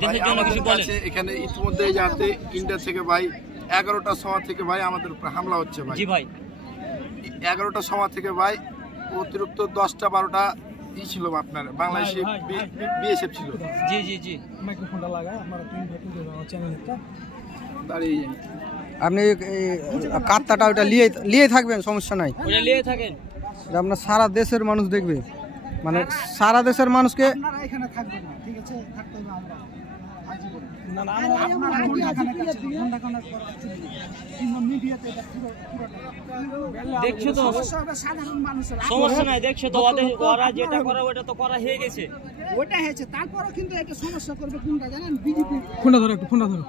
দেশের জন্য কিছু বলেন। এখানে ইতিমধ্যে যাতে ইন্ডিয়া থেকে ভাই 11টার সময় থেকে ভাই আমাদের উপর হামলা হচ্ছে ভাই। জি ভাই 11টার সময় থেকে ভাই অতিরিক্ত 10টা 12টা ছিল আপনার বাংলাদেশি বিএসএফ ছিল। জি জি জি মাইক্রোফোনটা লাগা আমার চ্যানেলটা দাঁড়িয়ে আপনি কাত্তাটা ওটা নিয়ে থাকবেন, সমস্যা নাই, ওটা নিয়ে থাকেন। আপনার সারা দেশের মানুষ দেখবে, মানে সারা দেশের মানুষকে আপনারা এখানে থাকবেন না, ঠিক আছে? থাকতে হবে আমরা আজীবন। না না আপনারা এখানে ঘন্টা ঘন্টা কিন্তু মিডিয়াতে এটা পুরোটা দেখছো তো সাধারণ মানুষের সমস্যা নাই, দেখছো তো ওরা যেটা করে ওটা তো করা হয়ে গেছে, ওটা হয়েছে। তারপরেও কিন্তু এটা সমস্যা করবে কোনটা জানেন? বিজেপি। ফোনটা ধরো, একটু ফোনটা ধরো,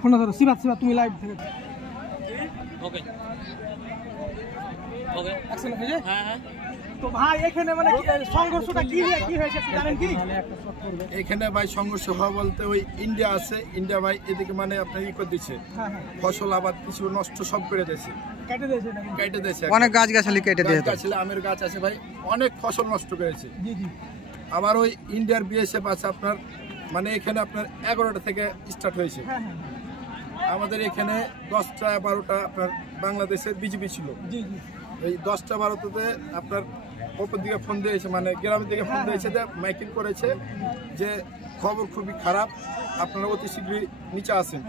ফোনটা ধরো। সিবাত তুমি লাইভ থেকে ওকে ওকে অ্যাকশন হয়েছে। হ্যাঁ হ্যাঁ। তো ভাই এখানে মানে সংঘর্ষটা কি হয়েছে জানেন কি? এখানে ভাই সংঘর্ষ হওয়া বলতে ওই ইন্ডিয়া আছে, ইন্ডিয়া ভাই এদিকে মানে আপনার ই করে দিচ্ছে, ফসল আবাদ কিছু নষ্ট সব করে দিয়েছে, কেটে দিয়েছে, অনেক গাছ গাছালি কেটে দিয়েছে, আমের গাছ আছে ভাই, অনেক ফসল নষ্ট করেছে। আবার ওই ইন্ডিয়ার বিএসএফ আছে আপনার, মানে এখানে আপনার 11টা থেকে স্টার্ট হয়েছে। আমাদের এখানে 10টা 12টা আপনার বাংলাদেশের বিজেপি ছিল। এই 10টা 12টাতে আপনার ওপর দিকে ফোন দিয়েছে, মানে গ্রামের দিকে ফোন দিয়েছে, মাইকিং করেছে যে খবর খুবই খারাপ, আপনারা অতি শীঘ্রই নিচে আসেন।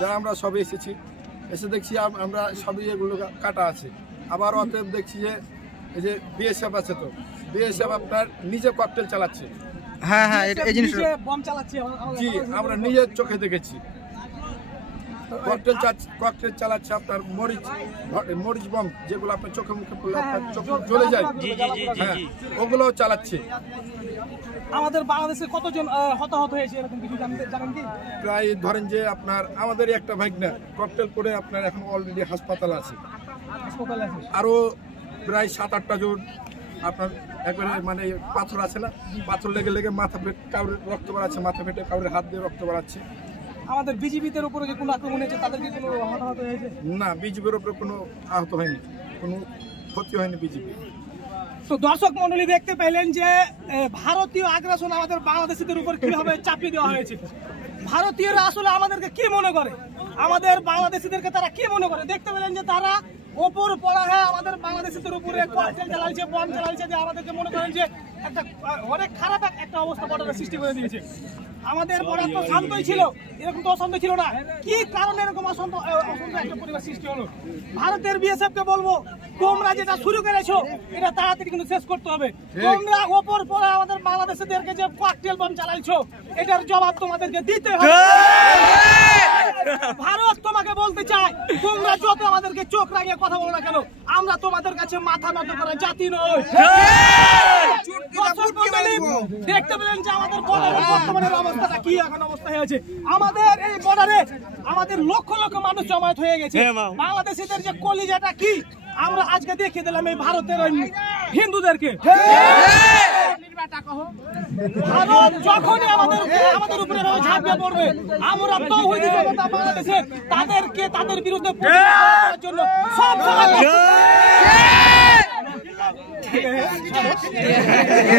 যা আমরা সবে এসেছি, এসে দেখছি আমরা সবই এগুলো কাটা আছে। আবার অতএব দেখছি যে এই যে বিএসএফ আছে, তো বিএসএফ আপনার নিজে ককটেল চালাচ্ছে। হ্যাঁ হ্যাঁ, এই জিনিসটা বম চালাচ্ছে। জি, আমরা নিজের চোখে দেখেছি ককটেল চালাচ্ছে আপনার, মরিচ বম, যেগুলো আপনার চোখে মুখে পড়লে আপনার চোখ জ্বলে যায়, হ্যাঁ ওগুলো চালাচ্ছে। আমাদের বাংলাদেশে কতজন হতাহত হয়েছে এরকম কিছু জানেন কি? প্রায় ধরেন যে আপনার আমাদেরই একটা ভাগনা ককটেল করে আপনার এখন অলরেডি হাসপাতাল আছে, আরো প্রায় 7-8টা জন আপনার একবারে মানে পাথর আছে না, পাথর লেগে লেগে মাথা ফেটে কাউরের রক্ত বাড়াচ্ছে, মাথা ফেটে কাউরের হাত দিয়ে রক্ত বাড়াচ্ছে। আমাদের বিজেপিদের উপরে যে কোনো আক্রমণ হয়েছে, তাদের কি কোনো হতাহত হয়েছে? না, বিজেপির উপরে কোনো আহত হয়নি, কোনো ক্ষতি হয়নি বিজেপি। তো দর্শক মন্ডলী দেখতে পেলেন যে ভারতীয় আগ্রাসন আমাদের বাংলাদেশিদের উপর কিভাবে চাপিয়ে দেওয়া হয়েছে। ভারতীয়রা আসলে আমাদেরকে কি মনে করে, আমাদের বাংলাদেশিদেরকে তারা কি মনে করে? দেখতে পেলেন যে তারা ওপর পড়া হয়ে আমাদের বাংলাদেশিদের উপরে ককটেল চালাইছে, বম চালাইছে, যে আমাদেরকে মনে করেন যে একটা অনেক খারাপ একটা অবস্থা বর্ডারে সৃষ্টি করে দিয়েছে। আমাদের বর্ডার তো শান্তই ছিল, এরকম তো অশান্ত ছিল না। কি কারণে এরকম অশান্ত একটা পরিবেশ সৃষ্টি হলো? ভারতের বিএসএফ কে বলবো, তোমরা যেটা শুরু করেছো এটা তাড়াতাড়ি কিন্তু শেষ করতে হবে। তোমরা ওপর পড়া আমাদের বাংলাদেশিদেরকে যে ককটেল বম চালাইছো, এটার জবাব তোমাদেরকে দিতে হবে। ভারত তোমাকে বলতে চায়, তোমরা যত আমাদেরকে চোখ রাঙিয়ে কথা বলো না কেন, আমরা তোমাদের কাছে মাথা নত করা জাতি নই। দেখতে পেলেন যে আমাদের বর্ডারের বর্তমানের অবস্থাটা কি এখন অবস্থা হয়েছে। আমাদের এই বর্ডারে আমাদের লক্ষ লক্ষ মানুষ জমায়েত হয়ে গেছে। বাংলাদেশিদের যে কলিজাটা কি আমরা আজকে দেখিয়ে দিলাম এই ভারতের হিন্দুদেরকে। ভারত যখনই আমাদের উপরে ঝাঁপিয়ে পড়বে, আমরা তৌহিদি জনতা বাংলাদেশে তাদেরকে তাদের বিরুদ্ধে জন্য সব